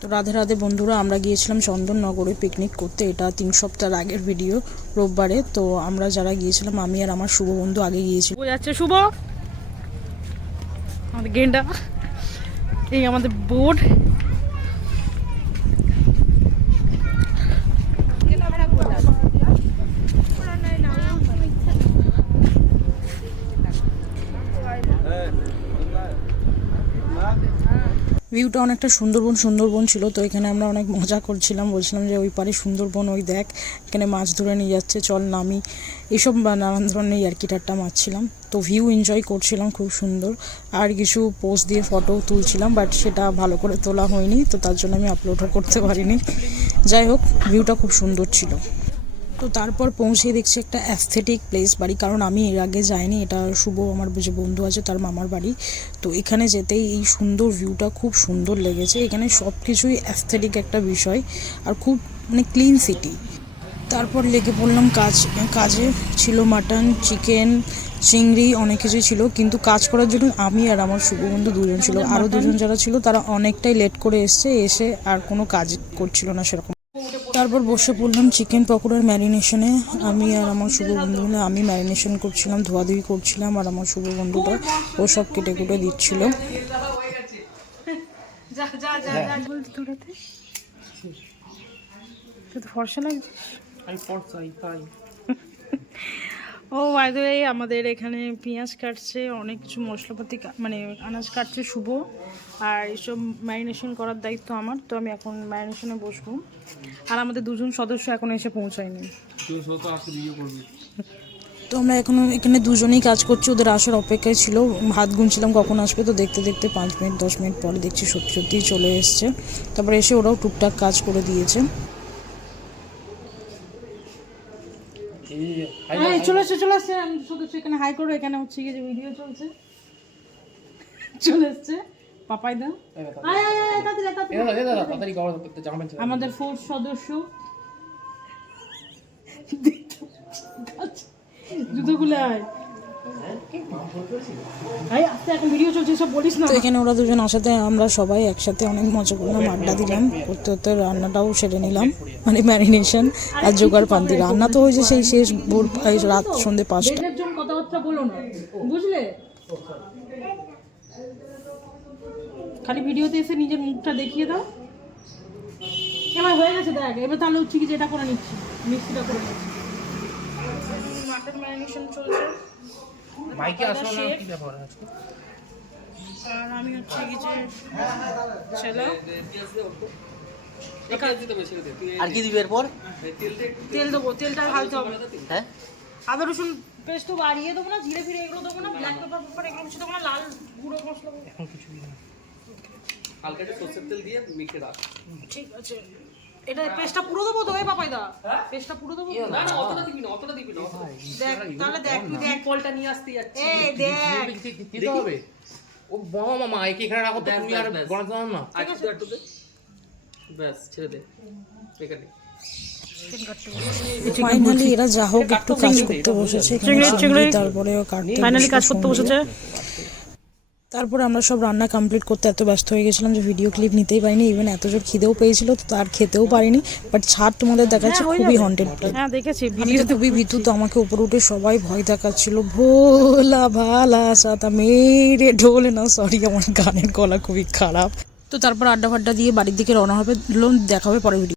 তো রাধে রাধে বন্ধুরা, আমরা গিয়েছিলাম চন্দননগরে পিকনিক করতে। এটা 3 সপ্তাহ আগের ভিডিও, রোববারে। তো আমরা যারা গিয়েছিলাম, আমি আর আমার শুভ বন্ধু আগে গিয়েছি। যাচ্ছে শুভ, আমাদের গেন্ডা, এই আমাদের বোর্ড। ভিউটা অনেকটা সুন্দরবন ছিল। তো এখানে আমরা অনেক মজা করছিলাম, বলছিলাম যে ওই পারে সুন্দরবন, ওই দেখ এখানে মাছ ধরে নিয়ে যাচ্ছে, চল নামি, এইসব নানান ধরনের ইয়ার্কি ঠাট্টা মারছিলাম। তো ভিউ এনজয় করছিলাম, খুব সুন্দর। আর কিছু পোস্ট দিয়ে ফটো তুলছিলাম, বাট সেটা ভালো করে তোলা হয়নি, তো তার জন্য আমি আপলোডও করতে পারিনি। যাই হোক, ভিউটা খুব সুন্দর ছিল। তো তারপর পৌঁছে দেখছি একটা অ্যাস্থেটিক প্লেস বাড়ি, কারণ আমি এর আগে যাইনি। এটা শুভ, আমার যে বন্ধু আছে, তার মামার বাড়ি। তো এখানে যেতেই এই সুন্দর ভিউটা খুব সুন্দর লেগেছে। এখানে সব কিছুই অ্যাস্থেটিক একটা বিষয়, আর খুব মানে ক্লিন সিটি। তারপর লেগে পড়লাম কাজে। ছিল মাটন, চিকেন, চিংড়ি, অনেক কিছুই ছিল। কিন্তু কাজ করার জন্য আমি আর আমার শুভ বন্ধু দুজন ছিল। আরও দুজন যারা ছিল তারা অনেকটাই লেট করে এসে আর কোনো কাজ করছিল না সেরকম। তারপর বসে পড়লাম চিকেন পকোড়ার ম্যারিনেশনে। আমি আর আমার শুভ বন্ধু মিলে, আমি ম্যারিনেশন করছিলাম, ধোয়াধুয়ি করছিলাম, আর আমার শুভ বন্ধুটা ও সব কেটে কুটে দিচ্ছিল। ফর্সা লাগছে। ও বাই দ্য ওয়ে, আমাদের এখানে পেঁয়াজ কাটছে, অনেক কিছু মশলাপাতি মানে আনাজ কাটছে শুভ, আর এইসব ম্যারিনেশন করার দায়িত্ব আমার। তো আমি এখন ম্যারিনেশনে বসবো। আর আমাদের দুজন সদস্য এখন এসে পৌঁছায়নি। তো আমরা এখনো এখানে দুজনেই কাজ করছি, ওদের আসার অপেক্ষায় ছিল। হাত গুনছিলাম কখন আসবে, তো দেখতে দেখতে 5 মিনিট 10 মিনিট পরে দেখছি সত্যিই চলে এসছে। তারপরে এসে ওরাও টুকটাক কাজ করে দিয়েছে। চলে আসছে সদস্য এখানে হাই করো। এখানে হচ্ছে কি যে ভিডিও চলছে, চলে আসছে পাপাইদা, আমাদের 4 সদস্য। জুতোগুলো তো এখানে ওরা দুজন আসাতে আমরা সবাই একসাথে অনেক মজা করলাম, আড্ডা দিলাম, করতে করতে রান্নাটাও সেরে নিলাম, মানে ম্যারিনেশন আর জোগাড় পান্তি। রান্না তো হয়েছে সেই শেষ ভোর রাত সন্ধ্যে 5টা। কথাবার্তা বলো না, বুঝলে, খালি ভিডিওতে এসে নিজের মুখটা দেখিয়ে দাও। এবার হয়ে গেছে, দেখ এবার তাহলে হচ্ছে কি যেটা করে নিচ্ছি, মিক্সিটা করে নিচ্ছি। মাটন ম্যারিনেশন চলছে, মাইকে আসলে কি ব্যাপার আছে। আর আমি হচ্ছে কি যে ছেলে, আর কি দিবে এরপর? তেল দেবো, তেলটা ঢালতে হবে। হ্যাঁ, আদা রসুন পেস্ট বাড়িয়ে দেবো না, জিরে ফিরে এগুলো দেবো না, ব্ল্যাক পেপার পেপার এগুলো কিছু দেবো না, লাল গুঁড়ো মশলা এখন কিছু না, হালকা একটু সরষের তেল দিয়ে মেখে রাখ। ঠিক আছে, এটা পেস্টটা পুরো দেবো তো? এই পাপাইদা, পেস্টটা পুরো দেবো? না না, অতটা দিবি না, অতটা দিবি না। দেখ তাহলে, দেখ তুই দেখ, কলটা নিয়ে আসতে যাচ্ছি। এই দেখ দিতে হবে। ও বাবা মামা, একে এখানে রাখো তো, তুমি আর গণাতে দাও না। আচ্ছা একটু দে, ব্যাস ছেড়ে দে। এখানে ফাইনালি এরা যা হোক একটু কাজ করতে বসেছে, তারপরেও ফাইনালি কাজ করতে বসেছে। তারপরে আমরা সব রান্না কমপ্লিট করতে এত ব্যস্ত হয়ে গেছিলাম যে ভিডিও ক্লিপ নিতেই পারিনি। ইভেন এত জোর খিদেও পেয়েছিল, তো তার খেতেও পারিনি। বাট ছাড় তোমাদের দেখাচ্ছে, খুবই হন্টেড। হ্যাঁ দেখেছি ভিডিও, খুবই ভীতু। তো আমাকে উপরে উঠে সবাই ভয় দেখাচ্ছিল, ভোলা ভালা সাতা মেরে ঢোলে না, সরি আমার গানের গলা খুবই খারাপ। তো তারপর আড্ডা ফাড্ডা দিয়ে বাড়ির দিকে রওনা হবে, দেখাবে পরে ভিডিও।